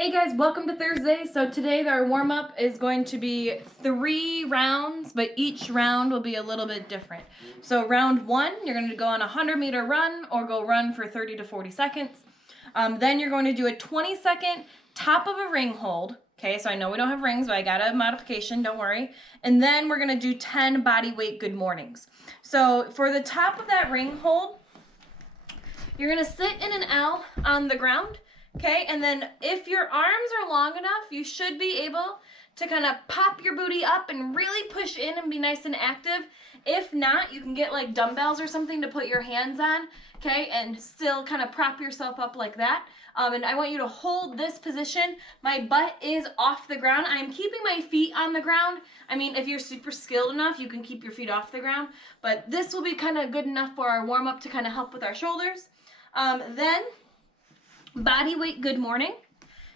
Hey guys, welcome to Thursday. So today our warm-up is going to be 3 rounds, but each round will be a little bit different. So round 1, you're going to go on a 100-meter run or go run for 30 to 40 seconds. Then you're going to do a 20-second top of a ring hold. Okay, so I know we don't have rings, but I got a modification, don't worry. And then we're going to do 10 body weight good mornings. So for the top of that ring hold, you're going to sit in an L on the ground. Okay, and then if your arms are long enough, you should be able to kind of pop your booty up and really push in and be nice and active. If not, you can get like dumbbells or something to put your hands on, okay, and still kind of prop yourself up like that. And I want you to hold this position. My butt is off the ground. I'm keeping my feet on the ground. I mean, if you're super skilled enough, you can keep your feet off the ground, but this will be kind of good enough for our warm-up to kind of help with our shoulders. Then body weight good morning.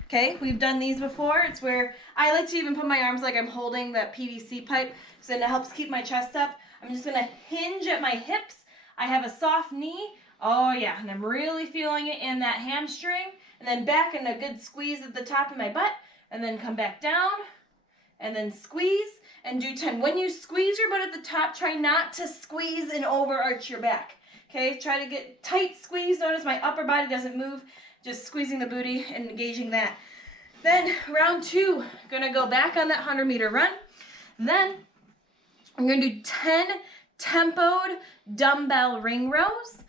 Okay, we've done these before. It's where I like to even put my arms like I'm holding that PVC pipe, so it helps keep my chest up. I'm just gonna hinge at my hips. I have a soft knee. Oh yeah, and I'm really feeling it in that hamstring, and then back and a good squeeze at the top of my butt, and then come back down, and then squeeze, and do 10. When you squeeze your butt at the top, try not to squeeze and overarch your back. Okay, try to get tight squeeze. Notice my upper body doesn't move. Just squeezing the booty and engaging that. Then round 2, gonna go back on that 100-meter run. Then I'm gonna do 10 tempoed dumbbell ring rows.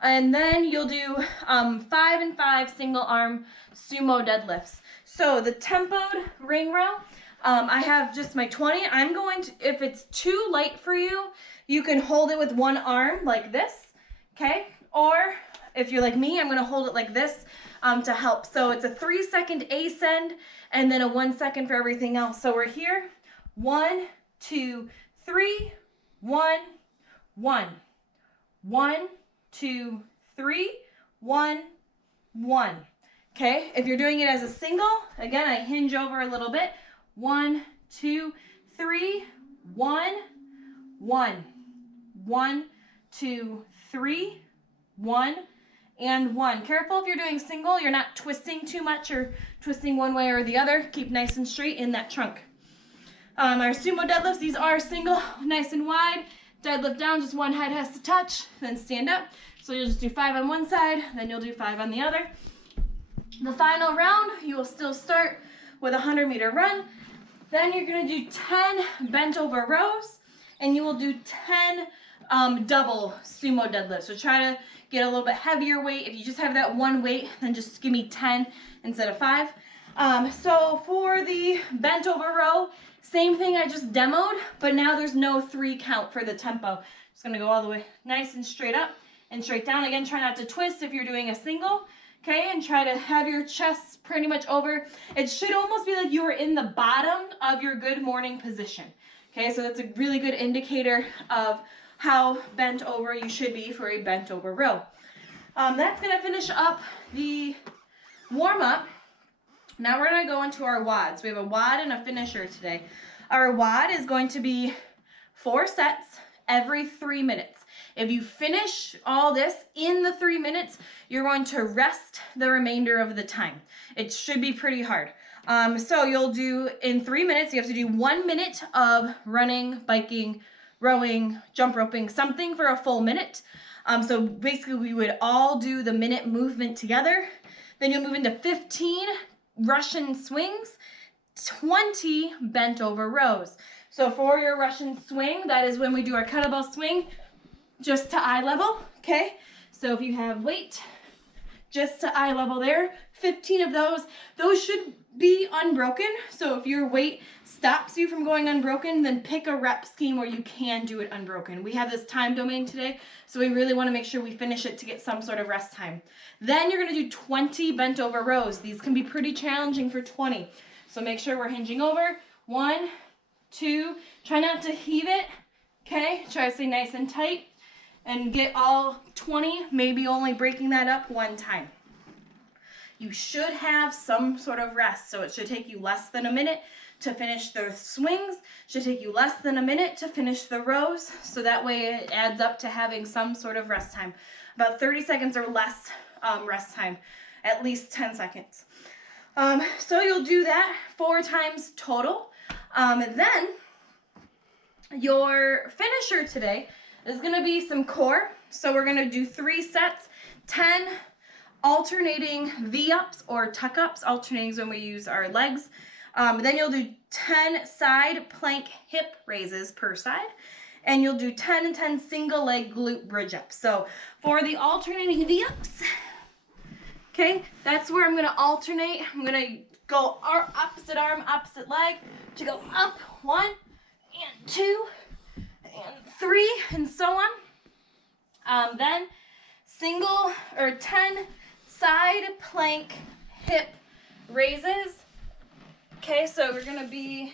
And then you'll do 5 and 5 single arm sumo deadlifts. So the tempoed ring row, I have just my 20. I'm going to, if it's too light for you, you can hold it with one arm like this, okay? Or if you're like me, I'm gonna hold it like this to help. So it's a 3-second ascend and then a 1 second for everything else. So we're here, 1, 2, 3, 1, 1, 1, 2, 3, 1, 1. Okay, if you're doing it as a single, again, I hinge over a little bit. 1, 2, 3, 1, 1, 1, 2, 3, 1, and 1. Careful if you're doing single, you're not twisting too much or twisting one way or the other. Keep nice and straight in that trunk. Our sumo deadlifts, these are single, nice and wide. Deadlift down, just one head has to touch, then stand up. So you'll just do 5 on one side, then you'll do 5 on the other. The final round, you will still start with a 100-meter run. Then you're gonna do 10 bent over rows, and you will do 10 double sumo deadlifts. So try to get a little bit heavier weight. If you just have that one weight, then just give me 10 instead of 5. So for the bent over row, same thing I just demoed, but now there's no 3 count for the tempo. Just gonna go all the way nice and straight up and straight down. Again, try not to twist if you're doing a single, okay? And try to have your chest pretty much over. It should almost be like you were in the bottom of your good morning position, okay? So that's a really good indicator of how bent over you should be for a bent over row. That's gonna finish up the warm up. Now we're gonna go into our WODs. We have a WOD and a finisher today. Our WOD is going to be 4 sets every 3 minutes. If you finish all this in the 3 minutes, you're going to rest the remainder of the time. It should be pretty hard. So you'll do, in 3 minutes, you have to do 1 minute of running, biking, rowing, jump roping, something for a full minute. So basically we would all do the minute movement together. Then you'll move into 15 Russian swings, 20 bent over rows. So for your Russian swing, that is when we do our kettlebell swing just to eye level, okay? So if you have weight just to eye level there, 15 of those should be unbroken. So if your weight stops you from going unbroken, then pick a rep scheme where you can do it unbroken. We have this time domain today, so we really want to make sure we finish it to get some sort of rest time. Then you're going to do 20 bent over rows. These can be pretty challenging for 20. So make sure we're hinging over. 1, 2, try not to heave it, okay? Try to stay nice and tight and get all 20, maybe only breaking that up 1 time. You should have some sort of rest, so it should take you less than a minute to finish the swings, should take you less than a minute to finish the rows, so that way it adds up to having some sort of rest time. About 30 seconds or less rest time, at least 10 seconds. So you'll do that 4 times total. Then your finisher today is gonna be some core. So we're gonna do 3 sets, 10 alternating V-ups or tuck-ups. Alternating is when we use our legs. Then you'll do 10 side plank hip raises per side. And you'll do 10 and 10 single leg glute bridge ups. So for the alternating V-ups, okay, that's where I'm gonna alternate. I'm gonna go opposite arm, opposite leg to go up 1 and 2 and 3 and so on. Then single or 10 side plank hip raises. Okay, so we're gonna be,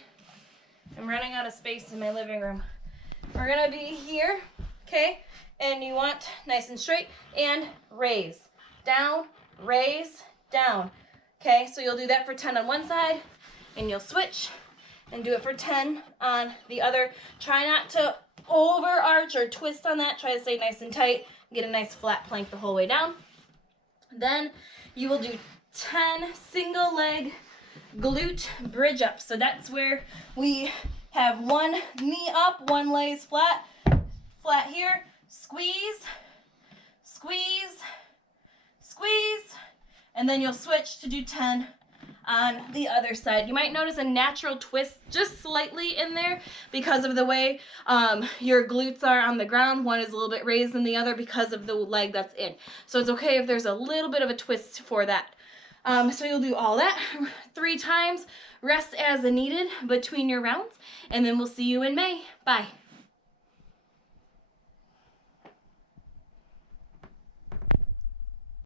I'm running out of space in my living room. We're gonna be here, okay? And you want nice and straight and raise, down, raise, down. Okay, so you'll do that for 10 on one side and you'll switch and do it for 10 on the other. Try not to overarch or twist on that. Try to stay nice and tight. Get a nice flat plank the whole way down. Then you will do 10 single leg glute bridge ups. So that's where we have one knee up, one lays flat, flat here, squeeze, squeeze, squeeze, and then you'll switch to do 10 on the other side. You might notice a natural twist just slightly in there because of the way your glutes are on the ground. One is a little bit raised than the other because of the leg that's in. So it's okay if there's a little bit of a twist for that. So you'll do all that 3 times, rest as needed between your rounds, and then we'll see you in May. Bye.